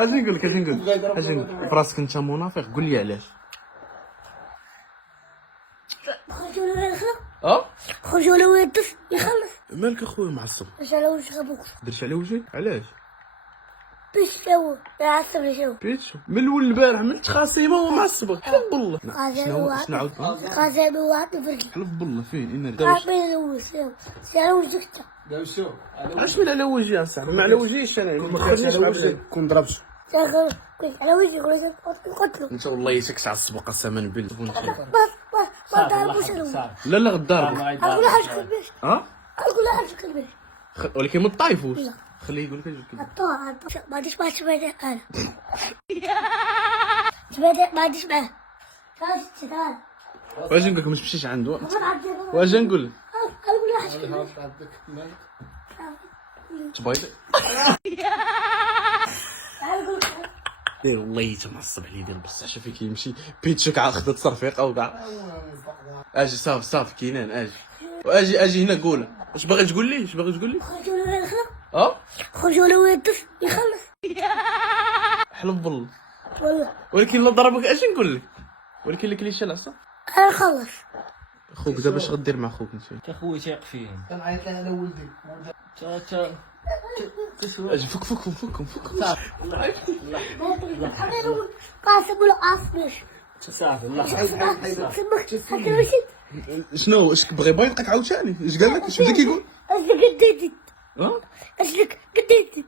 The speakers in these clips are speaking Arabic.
اجي نقول لك اجي نقول لك براسك انت منافق، قول لي علاش. خرجوا له الخلق، اه خرجوا له الطفل يخلص. مالك اخويا معصب؟ اش على وجه ابوك؟ درتي على وجهي علاش؟ باش شاو يعصب شاو بيتشو من الاول البارح من تخاصيمه ومعصبك، حلف بالله. شنو عاود قاسم واحد فرقي حلف بالله فين انا قابل الاول على وجهك انت. دابا شوف علاش من على وجهي اصاحبي؟ ما على وجهيش انا، ما تخلينيش على وجهك كون ضربت. على وجهك قتلو. انت والله يسك تعصب قسما بالله. ما ضربوش انا. لا لا غضارب. اقول له حاجه كلبش، اه اقول له حاجه كلبش. ولكن ما تطايفوش. لا. خليه يقول لك اجي كذا. الطاعة ما عنديش معاه شبادة أنا. شبادة ما عنديش معاه. تعال واش نقول لك ما تمشيش عنده؟ واش نقول لك؟ أقول له حاجة كلبش. تبايض تعال أقول لك. دير والله تمعصب عليه، دير بصح شوفي كيمشي بيتشوك عاد خدت تصرفيقه وكاع. اجي صافي كينان اجي هنا قول واش باغي تقول لي؟ خرجوا له الخلق، اه خرجوا له الطفل يخلص. حلف بالله. والله ولكن لا ضربك اش نقول لك، ولكن لك ليش العصا أنا خلص. خوك دابا اش غدير مع خوك انت؟ خويا تيق فيه. كنعيط له على ولدي. تا اجي فك قاسم ولا عاصمش. صافي الله سمك شنو اش بغى يبيضك عاوتاني؟ اش قال لك؟ اش بدا كيقول؟ أجلك قديتي، ها أجلك قديتي.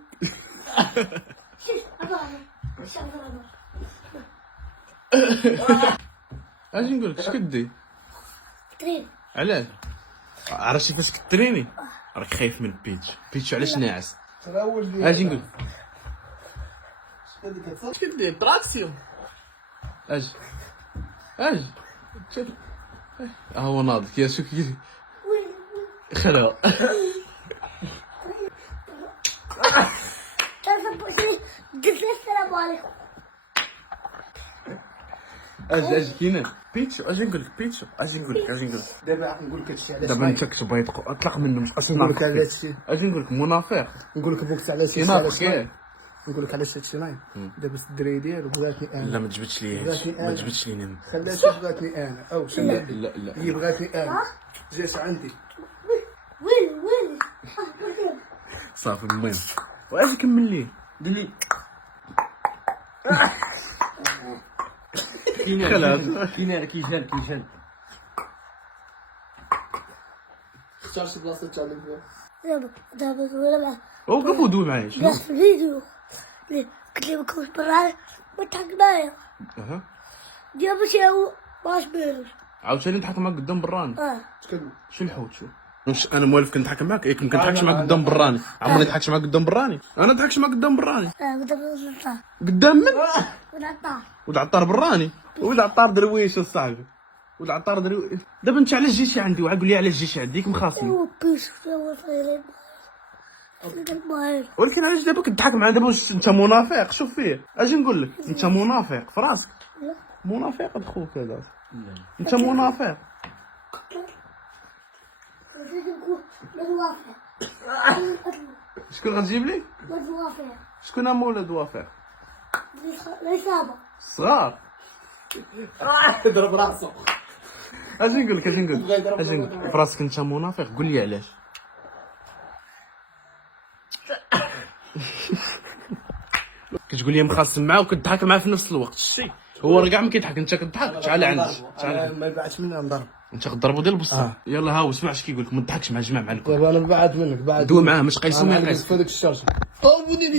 اجي نقول لك اش كدي؟ ترين علاش؟ عرفتي فاش كتريني؟ راك خايف من بيتش علاش ناعس؟ ترى ولدي. اجي نقول هذيك كتصل. اش كدير؟ تراكسيون. اجي شوف هو ناض يا شو كي خلو. السلام عليكم. اجي كينا بيتشو. اجي نقول لك بيتشو. اجي نقول لك دابا نقول لك هادشي علاش. دابا انت كتبغي اطلق منه مش اصلا نقول لك علاش هادشي. اجي نقول لك منافق نقول لك بوكس علاش ينافق كاع. نقول لك علاش هادشي نايم. دابا الدري ديالو بغاتني لا انا. ما تجبدش ليا بغاتني ما أنا. تجبدش لينا. خلاتها بغاتني انا او شنو؟ لا هي بغاتني انا. جات عندي. وين صافي المهم واجي كمل ليه دلي خلاص. كيجان اختار شي بلاصه تعلم فيها. دابا ولا وقف ودوي معايا شنو؟ بس في الفيديو قلت لي ما كنتش برا ما تحك معايا. اها دابا شاو باش بيروش. عاوتاني نضحك معاك قدام براني. تكلم. شو الحوت شو؟ انا موالف كنضحك معاك، ياك ما كنضحكش معاك قدام براني. عمرني ضحكت معاك قدام براني. انا ضحكش معاك قدام براني. دابا نطلع قدام من؟ ونطلع. ولد عطار براني. ولد عطار درويش صاحبي. ولد عطار درويش. دابا انت علاش جيتي عندي وعا قول لي علاش جيتي عندي مخاصمي؟ هو بيش هو صاير المايل. ولكن علاش دابا كتضحك معاه؟ دابا واش انت منافق؟ شوف فيه اجي نقول لك انت منافق في راسك. منافق هاد خوك هذا. انت منافق. شكون غتجيب لي؟ شكون هما ولاد وافق؟ الإصابة. الصغار. ضرب راسو. اجي نقول لك في راسك انت منافق، قول لي علاش. كتقول لي مخاصم معاه وكتضحك معاه في نفس الوقت. شتي هو راه كاع ما كيضحك انت كتضحك. تعال عندي ما يبعدش مني نضرب. انت غضربو ديال البسطه. يلا ها اسمع اش كيقول لك، ما تضحكش مع جماعه مع الكل. دابا انا بعد منك بعد. دو معاه مش قيسو ما يقيس. في هذيك الشرجه. والله